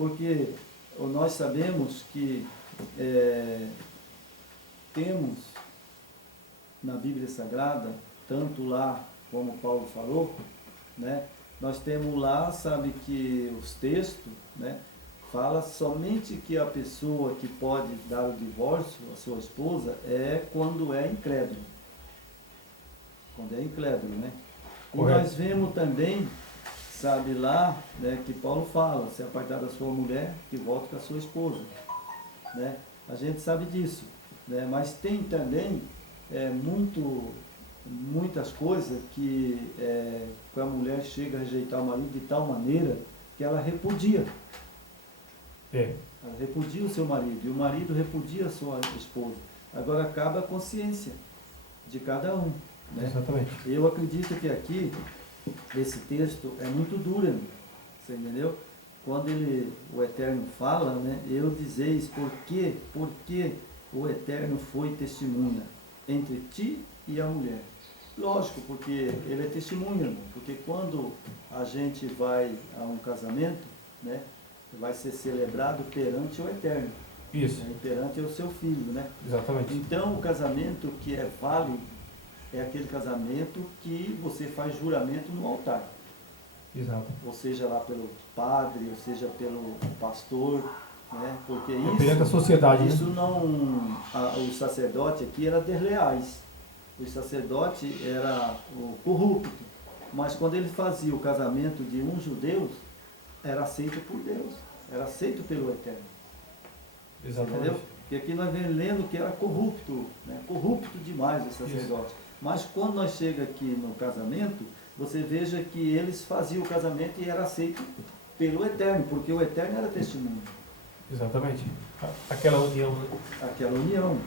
Porque nós sabemos que temos na Bíblia Sagrada, tanto lá como Paulo falou, né? Nós temos lá, sabe, que os textos, né, fala somente que a pessoa que pode dar o divórcio à sua esposa é quando é incrédulo. Quando é incrédulo, né? Correto. E nós vemos também, sabe, lá, né, que Paulo fala, se apartar da sua mulher, que volte com a sua esposa, né? A gente sabe disso, né? Mas tem também muitas coisas que a mulher chega a rejeitar o marido de tal maneira que ela repudia. Ela repudia o seu marido, e o marido repudia a sua esposa. Agora cabe a consciência de cada um, né? Exatamente. Eu acredito que aqui, esse texto é muito duro, você entendeu? Quando o Eterno fala, né, eu dizeis por que o Eterno foi testemunha entre ti e a mulher. Lógico, porque ele é testemunha, irmão, porque quando a gente vai a um casamento, né, vai ser celebrado perante o Eterno. Isso. Né, perante o seu filho, né? Exatamente. Então, o casamento que é válido é aquele casamento que você faz juramento no altar. Exato. Ou seja, lá pelo padre, ou seja, pelo pastor, né? Porque isso, perante a sociedade, isso né? não, o sacerdote aqui era desleais. O sacerdote era o corrupto. Mas quando ele fazia o casamento de um judeu, era aceito por Deus, era aceito pelo Eterno. Exatamente. Entendeu? Porque aqui nós vemos lendo que era corrupto, né? Corrupto demais o sacerdote. Isso. Mas quando nós chega aqui no casamento, você veja que eles faziam o casamento e era aceito pelo Eterno, porque o Eterno era testemunho. Exatamente. Aquela união, né? Aquela união.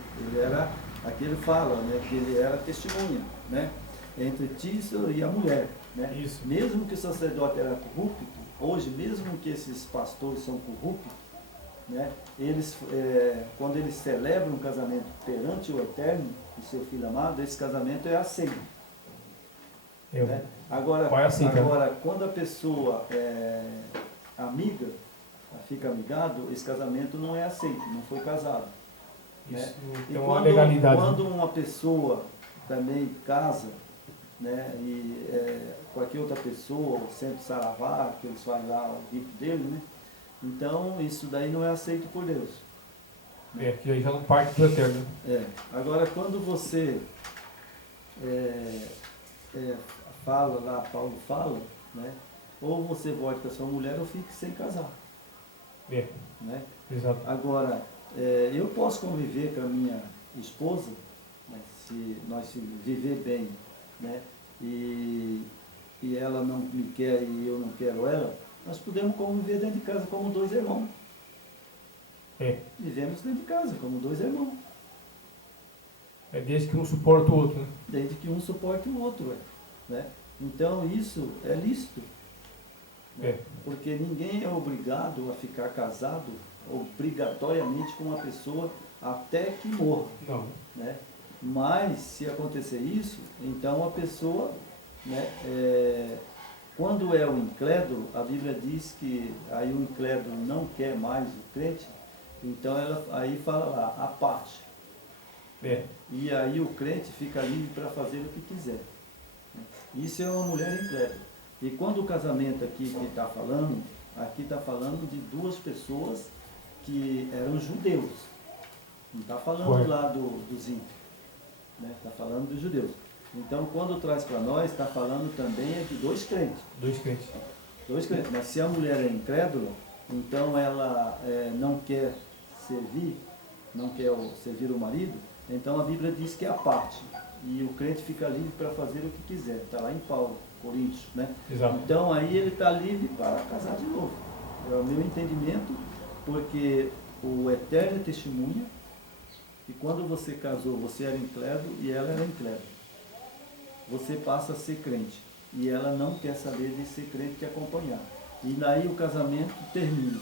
Aqui ele fala, né, que ele era testemunha, né, entre ti e a mulher. Né? Isso. Mesmo que o sacerdote era corrupto, hoje, mesmo que esses pastores são corruptos, né, eles, quando eles celebram um casamento perante o Eterno, o seu Filho amado, esse casamento é aceito. Né? Agora, quando a pessoa é amiga, fica amigado, esse casamento não é aceito, não foi casado. Isso, né? Tem uma legalidade. Quando uma pessoa também casa, né, qualquer outra pessoa, o centro saravá, que eles fazem lá o rito dele, né? Então isso daí não é aceito por Deus. Que aí já não parte do Eterno. Agora quando você fala lá, Paulo fala, né, ou você volte com a sua mulher ou fique sem casar. Né? Exato. Agora, eu posso conviver com a minha esposa, né, se nós viver bem, né, e ela não me quer e eu não quero ela, nós podemos conviver dentro de casa como dois irmãos. Vivemos dentro de casa como dois irmãos. Desde que um suporta o outro, né? Desde que um suporte o outro, né? Então isso é lícito. Né? Porque ninguém é obrigado a ficar casado obrigatoriamente com uma pessoa até que morra. Não. Né? Mas se acontecer isso, então a pessoa, né, quando é o incrédulo, a Bíblia diz que aí o incrédulo não quer mais o crente, então ela aí fala lá, a parte. E aí o crente fica livre para fazer o que quiser. Isso é uma mulher incrédula. E quando o casamento aqui que está falando, aqui está falando de duas pessoas que eram judeus. Não está falando lá dos ímpios. Está falando dos judeus. Então, quando traz para nós, está falando também de dois crentes. Dois crentes. Dois crentes. Mas se a mulher é incrédula, então ela não quer servir o marido, então a Bíblia diz que é a parte. E o crente fica livre para fazer o que quiser. Está lá em Paulo, Coríntios, né? Exato. Então aí ele está livre para casar de novo. É o meu entendimento, porque o Eterno é testemunha, e quando você casou, você era incrédulo e ela era incrédula. Você passa a ser crente, e ela não quer saber de ser crente te acompanhar. E daí o casamento termina.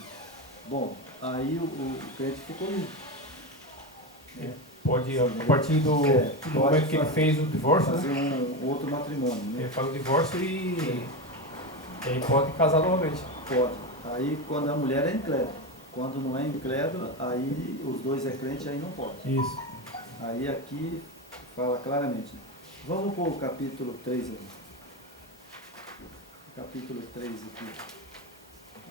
Bom, aí o crente ficou livre. Pode, a partir do momento que ele fez o divórcio, fazer um outro matrimônio. Né? Ele faz o divórcio e ele pode casar novamente. Pode. Aí quando a mulher é incrédula. Quando não é incrédula, aí os dois é crente, aí não pode. Isso. Aí aqui fala claramente. Vamos para o capítulo 3 aqui. Capítulo 3 aqui.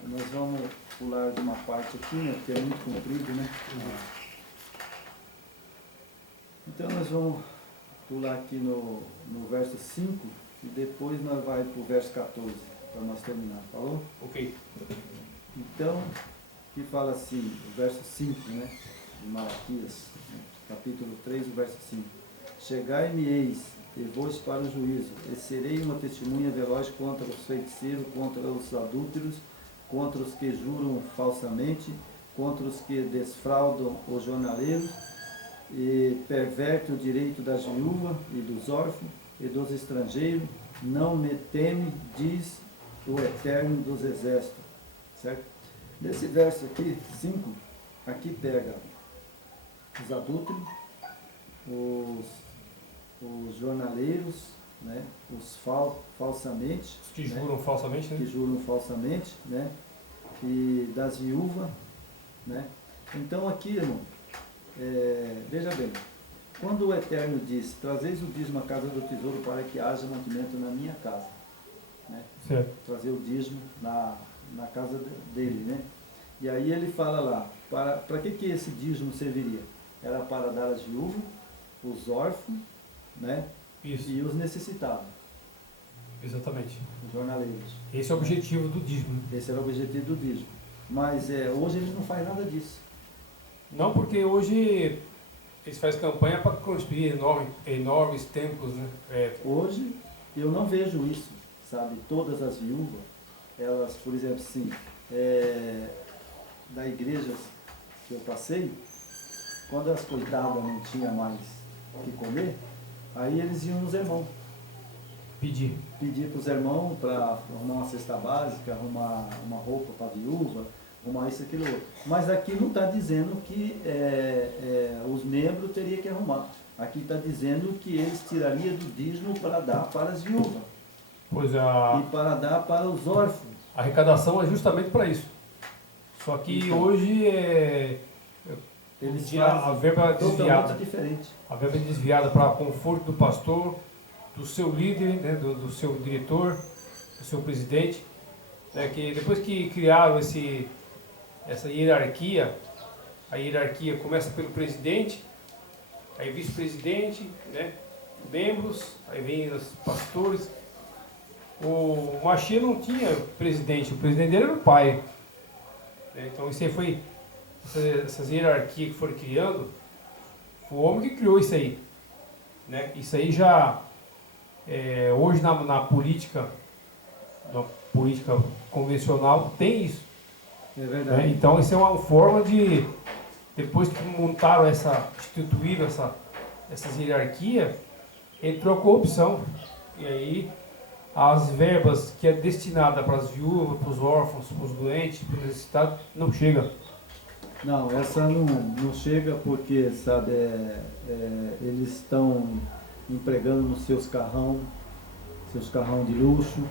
Nós vamos pular de uma parte aqui, né, porque é muito comprido, né? Então nós vamos pular aqui no verso 5 e depois nós vamos para o verso 14, para nós terminar, falou? Ok. Então, que fala assim, o verso 5, né, de Malaquias, né, capítulo 3, o verso 5. Chegai-me-eis, e vou para o juízo, e serei uma testemunha veloz contra os feiticeiros, contra os adúlteros, contra os que juram falsamente, contra os que desfraudam os jornaleiros, e perverte o direito das viúvas e dos órfãos e dos estrangeiros, não me teme, diz o Eterno dos Exércitos. Certo? Nesse verso aqui, 5, aqui pega os adúlteros, os jornaleiros, né, os falsamente, Os que né, juram falsamente, né? que juram falsamente, né, e das viúvas, né. Então aqui, irmão, veja bem, quando o Eterno diz, trazeis o dízimo à casa do tesouro para que haja mantimento na minha casa, né, Certo. trazer o dízimo na casa dele, né, e aí ele fala lá, para que esse dízimo serviria? Era para dar às viúvas, os órfãos, né, Isso. e os necessitados, Exatamente. os jornaleiros. Esse é o objetivo do dízimo. Esse era o objetivo do dízimo. Mas hoje eles não fazem nada disso. Não, porque hoje eles fazem campanha para construir enormes templos, né? Hoje eu não vejo isso, sabe? Todas as viúvas, elas, por exemplo, assim, da igreja que eu passei, quando as coitadas não tinham mais o que comer, aí eles iam nos irmãos. Pedir. Pedir para os irmãos para arrumar uma cesta básica, arrumar uma roupa para a viúva, arrumar isso, aquilo outro. Mas aqui não está dizendo que os membros teriam que arrumar. Aqui está dizendo que eles tirariam do dízimo para dar para as viúvas. Pois E para dar para os órfãos. a arrecadação é justamente para isso. Só que Então, hoje eles tinha a verba desviada. totalmente diferente. A verba é desviada para conforto do pastor, do seu líder, né, do seu diretor, do seu presidente. Né, que depois que criaram essa hierarquia, a hierarquia começa pelo presidente, aí vice-presidente, né, membros, aí vem os pastores. O Machia não tinha presidente, o presidente dele era o pai. Né, então isso aí foi, essas hierarquias que foram criando, foi o homem que criou isso aí. Né? Isso aí já, hoje na política convencional tem isso. É verdade. Né? Então isso é uma forma de, depois que montaram instituíram essas hierarquias, entrou a corrupção. E aí as verbas que é destinada para as viúvas, para os órfãos, para os doentes, para os necessitados, não chega. Não, essa não chega porque, sabe, eles estão empregando nos seus carrão de luxo,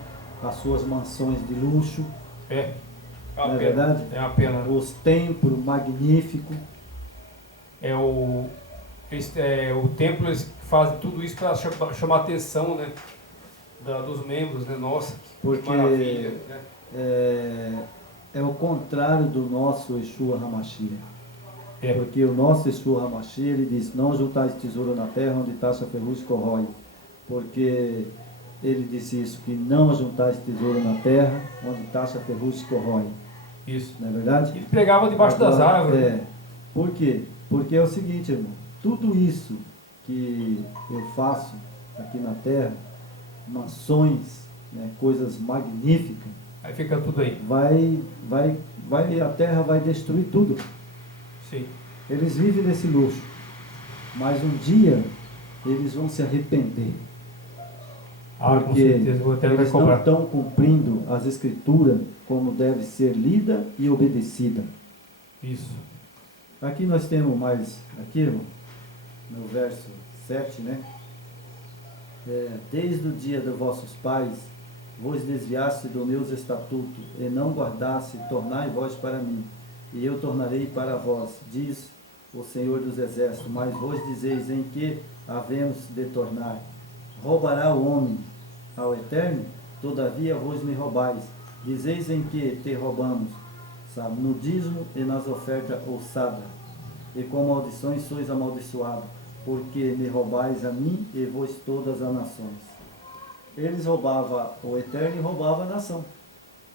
as suas mansões de luxo. É Não é verdade? É uma pena. Os templos magníficos. O templo, eles fazem tudo isso para chamar a atenção, né, dos membros, né? Nossa, que Porque maravilha, né? é o contrário do nosso Yeshua HaMashiach. É. Porque o nosso Yeshua HaMashiach, ele diz, não juntais tesouro na terra onde taxa ferrugem corrói. Porque ele disse isso, que não juntais tesouro na terra onde taxa ferrugem corrói. Isso. Não é verdade? Ele pregava debaixo das árvores. Por quê? Porque é o seguinte, irmão, tudo isso que eu faço aqui na terra, mansões, né, coisas magníficas, Aí fica tudo aí. a terra vai destruir tudo. Sim. Eles vivem nesse luxo, mas um dia eles vão se arrepender. Com Porque certeza, o Eterno vai eles não cobrar. estão cumprindo as escrituras como deve ser lida e obedecida. Isso. Aqui nós temos mais, aqui no verso 7, né? Desde o dia dos vossos pais vos desviaste dos meus estatutos, e não guardaste, tornai vós para mim, e eu tornarei para vós, diz o Senhor dos Exércitos. Mas vós dizeis, em que havemos de tornar? Roubará o homem ao Eterno? Todavia vos me roubais. Dizeis, em que te roubamos? Sabe? No dízimo e nas ofertas ousadas. E com maldições sois amaldiçoados, porque me roubais a mim e vós todas as nações. Eles roubavam o Eterno e roubavam a nação.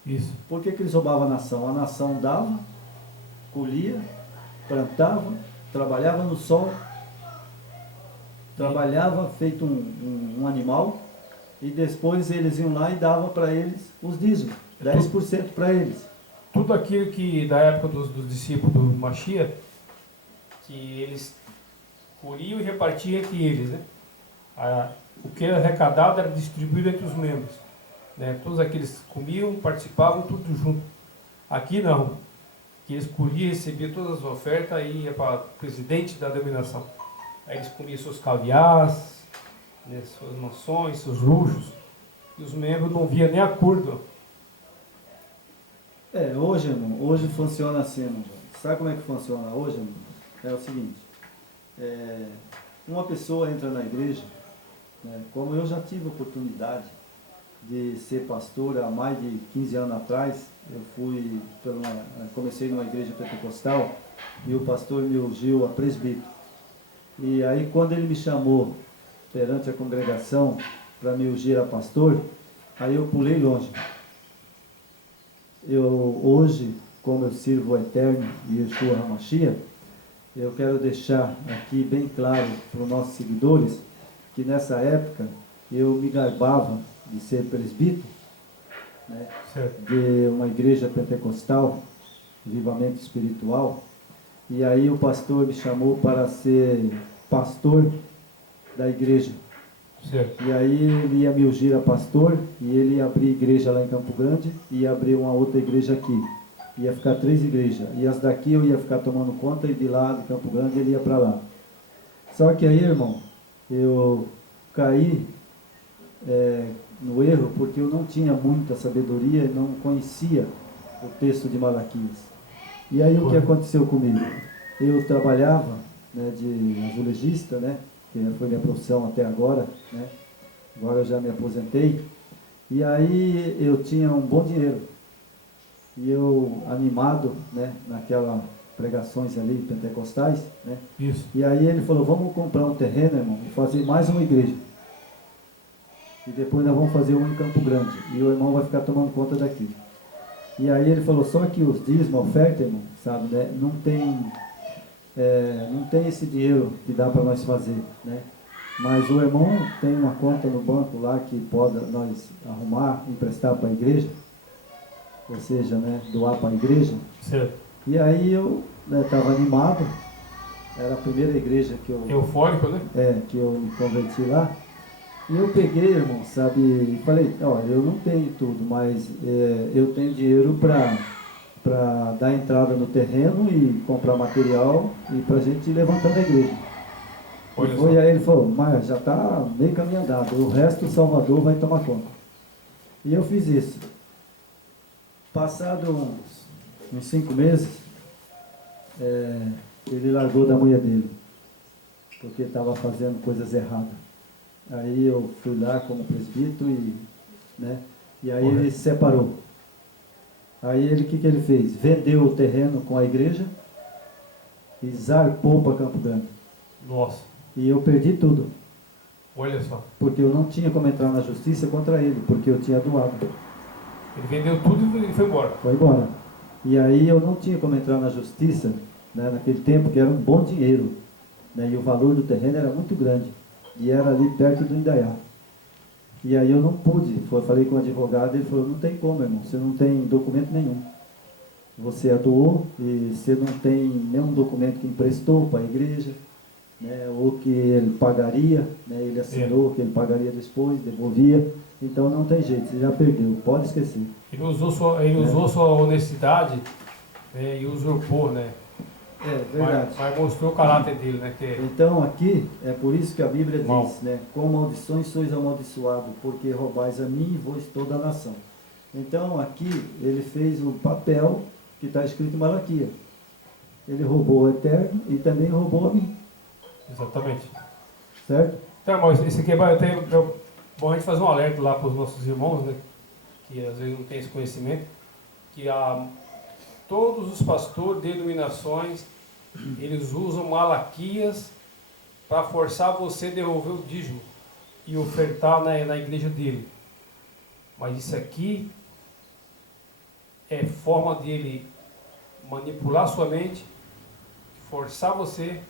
Isso. Por que eles roubavam a nação? A nação dava, colhia, plantava, trabalhava no sol, trabalhava feito um animal, e depois eles iam lá e davam para eles os dízimos, 10% para eles. Tudo aquilo que da época dos discípulos do Mashiach, que eles colhiam e repartiam entre eles, né? O que era arrecadado era distribuído entre os membros, né? Todos aqueles comiam, participavam, tudo junto. Aqui não, que eles colhiam, recebiam todas as ofertas e ia para o presidente da denominação. Aí eles comiam seus caviares, né, suas mações, seus luxos, e os membros não viam nem acordo. Hoje, irmão, hoje funciona assim, irmão. Sabe como é que funciona hoje, irmão? É o seguinte, uma pessoa entra na igreja, né, como eu já tive oportunidade de ser pastor há mais de 15 anos atrás. Eu comecei numa igreja pentecostal e o pastor me ungiu a presbítero. E aí quando ele me chamou perante a congregação para me ungir a pastor, aí eu pulei longe. Hoje, como eu sirvo o Eterno e Yeshua HaMashiach, eu quero deixar aqui bem claro para os nossos seguidores que nessa época eu me gabava de ser presbítero, né, de uma igreja pentecostal, vivamente espiritual, e aí o pastor me chamou para ser pastor da igreja. Certo. E aí ele ia me ungir a pastor, e ele ia abrir igreja lá em Campo Grande, e ia abrir uma outra igreja aqui. Ia ficar 3 igrejas, e as daqui eu ia ficar tomando conta, e de lá de Campo Grande ele ia para lá. Só que aí, irmão, eu caí no erro, porque eu não tinha muita sabedoria, não conhecia o texto de Malaquias. E aí o que aconteceu comigo? Eu trabalhava, né, de azulejista, né, que foi minha profissão até agora, né, agora eu já me aposentei, e aí eu tinha um bom dinheiro, e eu animado, né, naquelas pregações ali pentecostais, né, Isso. e aí ele falou, vamos comprar um terreno, irmão, e fazer mais uma igreja. E depois nós vamos fazer uma em Campo Grande. E o irmão vai ficar tomando conta daqui. E aí ele falou, só que os dízimos, a oferta, irmão, sabe, né? Não tem esse dinheiro que dá para nós fazer, né? Mas o irmão tem uma conta no banco lá que pode nós arrumar, emprestar para a igreja. Ou seja, né, doar para a igreja. Certo. E aí eu estava animado. Era a primeira igreja que eu... Eufórico, né? que eu me converti lá. E eu peguei, irmão, sabe, e falei, olha, eu não tenho tudo, mas eu tenho dinheiro para dar entrada no terreno e comprar material e para a gente ir levantando a igreja. E aí ele falou, mas já está meio caminho andado, o resto o Salvador vai tomar conta. E eu fiz isso. Passado uns 5 meses, ele largou da mulher dele, porque estava fazendo coisas erradas. Aí eu fui lá como presbítero e aí ele se separou. Aí ele, o que ele fez? Vendeu o terreno com a igreja e zarpou para Campo Grande. Nossa. E eu perdi tudo. Olha só. Porque eu não tinha como entrar na justiça contra ele, porque eu tinha doado. Ele vendeu tudo e foi embora. Foi embora. E aí eu não tinha como entrar na justiça, né, naquele tempo, que era um bom dinheiro, né, e o valor do terreno era muito grande. E era ali perto do Indaiá. E aí eu não pude. Falei com o advogado, ele falou, não tem como, irmão, você não tem documento nenhum. Você atuou e você não tem nenhum documento que emprestou para a igreja, né, ou que ele pagaria, né, ele assinou que ele pagaria depois, devolvia. Então não tem jeito, você já perdeu, pode esquecer. Ele usou sua honestidade, e usurpou, né, verdade. Mas mostrou o caráter dele, né? Que Então aqui, é por isso que a Bíblia Mal. diz, né? Com maldições sois amaldiçoados, porque roubais a mim e vós toda a nação. Então aqui ele fez o papel que está escrito em Malaquias. Ele roubou o Eterno e também roubou a mim. exatamente. Certo? Então, mas esse aqui é bom a gente fazer um alerta lá para os nossos irmãos, né? Que às vezes não tem esse conhecimento, que todos os pastores de denominações, eles usam Malaquias para forçar você a devolver o dízimo e ofertar na igreja dele. Mas isso aqui é forma dele manipular sua mente, forçar você,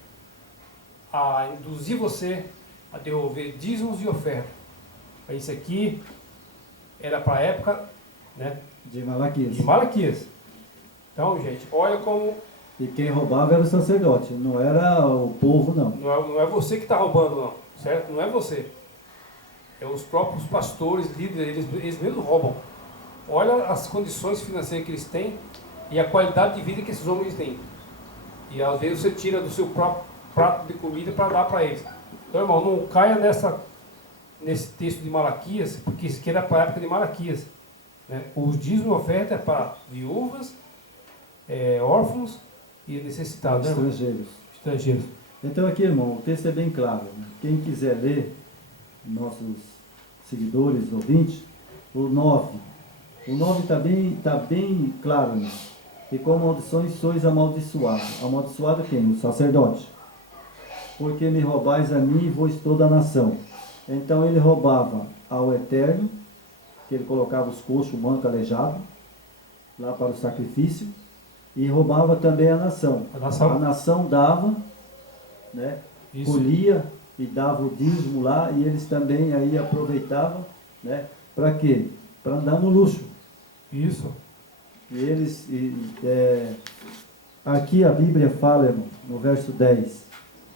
a induzir você a devolver dízimos e ofertas. Isso aqui era para a época, né, De Malaquias. de Malaquias. Então, gente, olha como E quem roubava era o sacerdote, não era o povo, não. não é você que está roubando, não, certo? Não é você. É os próprios pastores, líderes, eles mesmos roubam. Olha as condições financeiras que eles têm e a qualidade de vida que esses homens têm. E às vezes você tira do seu próprio prato de comida para dar para eles. Então, irmão, não caia nesse texto de Malaquias, porque isso aqui era para a época de Malaquias. Né? Os dízimos e oferta é para viúvas, órfãos e necessitados, né, estrangeiros. Então aqui, irmão, o texto é bem claro. Né? Quem quiser ler, nossos seguidores, ouvintes, o 9. O 9 está bem claro, né? E com maldições sois amaldiçoados. Amaldiçoado quem? O sacerdote. Porque me roubais a mim e vós toda a nação. Então ele roubava ao Eterno, que ele colocava os coxos, o manco aleijado, lá para o sacrifício, e roubava também a nação. A nação dava, né? Isso. Colhia e dava o dízimo lá, e eles também aí aproveitavam, né? Para quê? Para andar no luxo. Isso. E eles, aqui a Bíblia fala, irmão, no verso 10,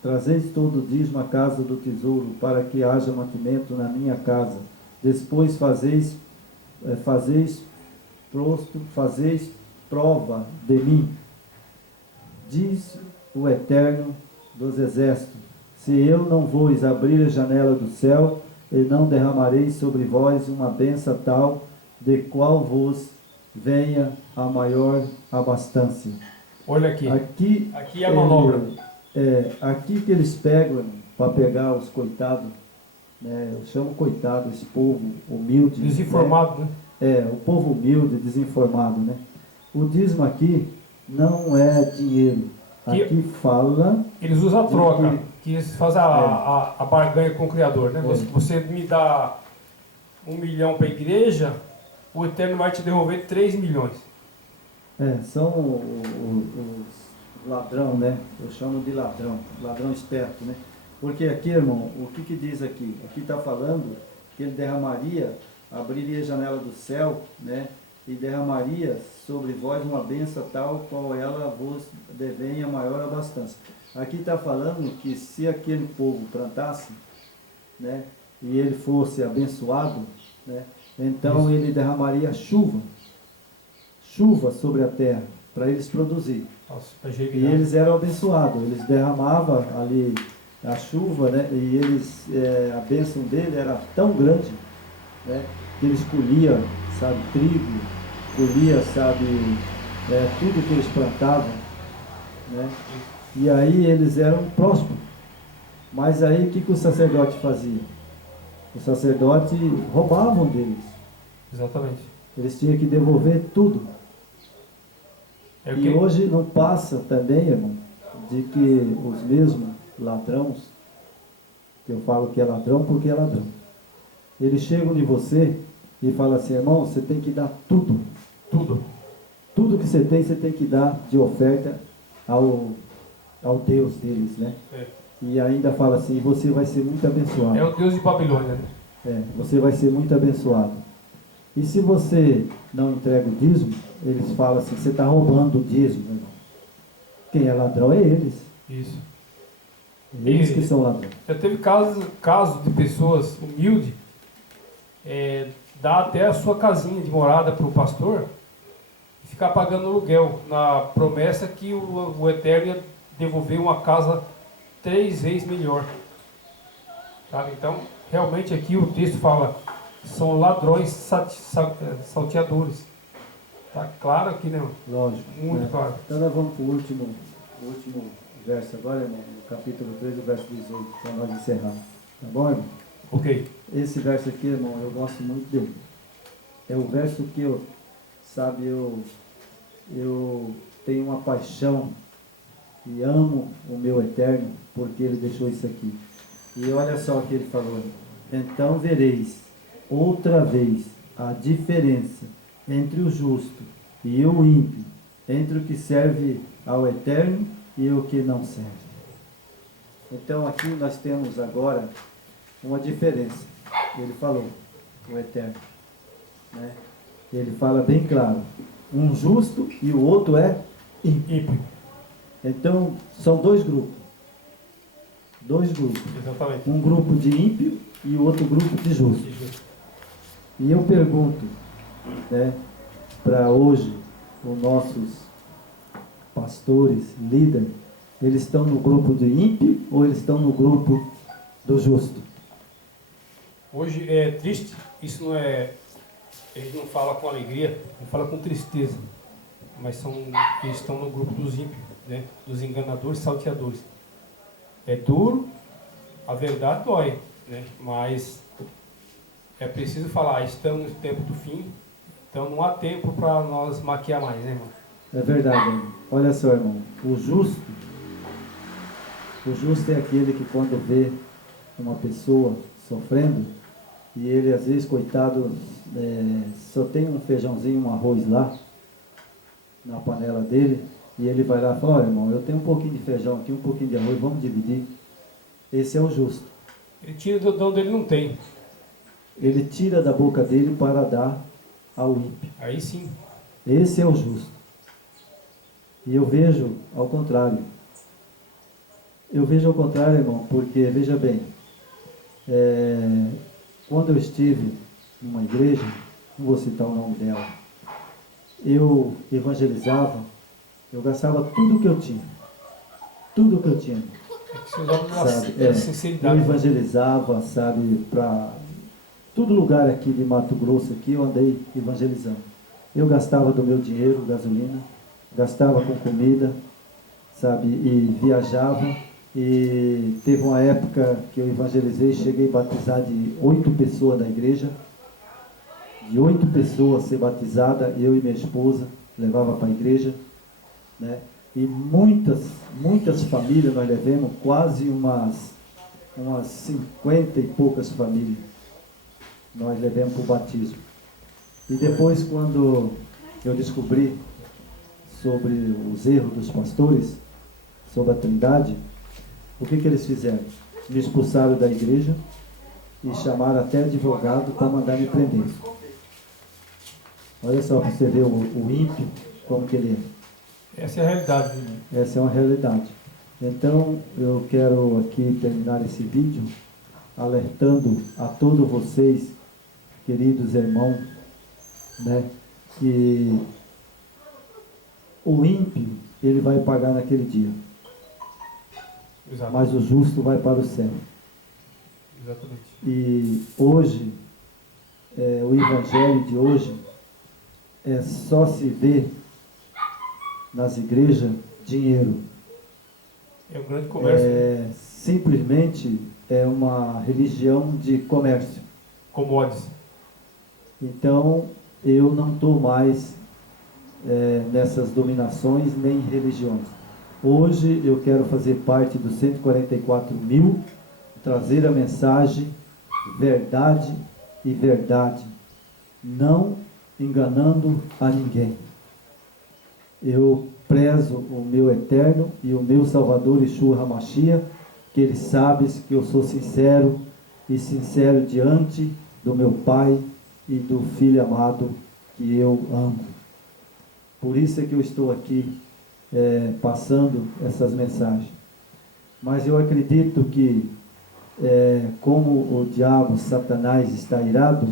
trazeis todo o dízimo à casa do tesouro, para que haja mantimento na minha casa. Depois fazeis prova de mim, diz o Eterno dos Exércitos, se eu não vos abrir a janela do céu, e não derramarei sobre vós uma bênção tal, de qual vos venha a maior abastança. Olha aqui. Aqui é a manobra. Aqui que eles pegam para pegar os coitados, né? Eu chamo coitado esse povo humilde. Desinformado, né? O povo humilde, desinformado, né? O dízimo aqui não é dinheiro. Aqui fala... Eles usam a troca, que eles fazem a barganha com o Criador, né? Você me dá 1 milhão para a igreja, o Eterno vai te devolver 3 milhões. São os ladrão, né? Eu chamo de ladrão esperto, né? Porque aqui, irmão, o que diz aqui? Aqui está falando que ele derramaria, abriria a janela do céu, né? E derramaria sobre vós uma bênção tal, qual ela vos devenha maior abastança. Aqui está falando que se aquele povo plantasse, né? E ele fosse abençoado, né? Então ele derramaria chuva sobre a terra, para eles produzir. Nossa, e eles eram abençoados, eles derramavam ali a chuva, né? E eles, a bênção dele era tão grande, né? Que eles colhiam, sabe, trigo, colhia, sabe, tudo que eles plantavam, né? E aí eles eram prósperos. Mas aí o que o sacerdote fazia? O sacerdote roubavam deles. Exatamente. Eles tinham que devolver tudo. E hoje não passa também, irmão, de que os mesmos ladrões, que eu falo que é ladrão porque é ladrão, eles chegam de você e falam assim, irmão, você tem que dar tudo. Tudo que você tem que dar de oferta ao Deus deles, né? E ainda fala assim, você vai ser muito abençoado. É o Deus de Babilônia, né? Você vai ser muito abençoado. E se você não entrega o dízimo, eles falam assim, você está roubando o dízimo, irmão. Quem é ladrão é eles. Isso. Eles que são ladrões. Já teve casos de pessoas humildes, dar até a sua casinha de morada para o pastor, ficar pagando aluguel, na promessa que o Eterno ia devolver uma casa 3 vezes melhor. Sabe? Então, realmente aqui o texto fala, são ladrões salteadores. Tá claro aqui, né? Lógico. Muito né? claro. Então nós vamos para o último verso agora, irmão, no capítulo 3, o verso 18, para nós encerrarmos. Tá bom, irmão? Ok. Esse verso aqui, irmão, eu gosto muito dele. É o verso que eu tenho uma paixão e amo o meu Eterno, porque ele deixou isso aqui. E olha só o que ele falou. Então vereis outra vez a diferença entre o justo e o ímpio, entre o que serve ao Eterno e o que não serve. Então aqui nós temos agora uma diferença. Ele falou, o Eterno, né? Ele fala bem claro, um justo e o outro é ímpio. Então são dois grupos. Exatamente. Um grupo de ímpio e o outro grupo de justo. E eu pergunto, né, para hoje, os nossos pastores, líderes, eles estão no grupo do ímpio ou eles estão no grupo do justo? Hoje é triste, isso não é, eles não falam com alegria, não falam com tristeza, mas eles estão no grupo dos ímpios, né, dos enganadores, salteadores. É duro, a verdade dói, né, mas é preciso falar, estamos no tempo do fim, então não há tempo para nós maquiar mais, né, irmão? É verdade, irmão. Olha só, irmão, o justo é aquele que quando vê uma pessoa sofrendo, e ele às vezes, coitado, só tem um feijãozinho, um arroz lá, na panela dele, e ele vai lá e fala, olha, irmão, eu tenho um pouquinho de feijão aqui, um pouquinho de arroz, vamos dividir. Esse é o justo. Ele tira do onde ele não tem. Ele tira da boca dele para dar ao ímpio. Aí sim. Esse é o justo. E eu vejo ao contrário. Irmão, porque, veja bem, quando eu estive numa igreja, não vou citar o nome dela, eu evangelizava, eu gastava tudo que eu tinha. Tudo que eu tinha. É que se usava Sabe? pela sinceridade. Eu evangelizava, sabe, para todo lugar aqui de Mato Grosso, aqui eu andei evangelizando. Eu gastava do meu dinheiro, gasolina, gastava com comida, sabe, e viajava. E teve uma época que eu evangelizei, cheguei a batizar de 8 pessoas da igreja. De 8 pessoas ser batizada, eu e minha esposa, levava para a igreja, né? E muitas famílias nós levamos, quase umas 50 e poucas famílias nós levamos para o batismo. E depois, quando eu descobri sobre os erros dos pastores, sobre a Trindade, o que eles fizeram? Me expulsaram da igreja e chamaram até advogado para mandar me prender. Olha só para você ver o ímpio, como que ele é. Essa é a realidade. Né? Essa é uma realidade. Então, eu quero aqui terminar esse vídeo alertando a todos vocês, queridos irmãos, né, que o ímpio, ele vai pagar naquele dia. Exato. Mas o justo vai para o céu. Exatamente. E hoje, o evangelho de hoje, só se vê nas igrejas dinheiro. É um grande comércio. Simplesmente é uma religião de comércio. Commodities. Então, eu não estou mais nessas dominações nem religiões. Hoje eu quero fazer parte dos 144 mil, trazer a mensagem verdade e verdade, não enganando a ninguém. Eu prezo o meu Eterno e o meu Salvador Yeshua HaMashiach, que Ele sabe que eu sou sincero e sincero diante do meu Pai e do Filho amado que eu amo. Por isso é que eu estou aqui passando essas mensagens. Mas eu acredito que como o diabo, Satanás está irado,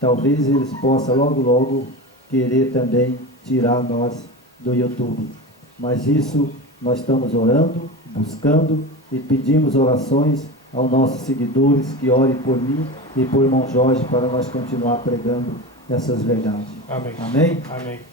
talvez eles possam logo querer também tirar nós do YouTube. Mas isso nós estamos orando, buscando e pedimos orações aos nossos seguidores que orem por mim e por irmão Jorge para nós continuar pregando essas verdades. Amém. Amém? Amém.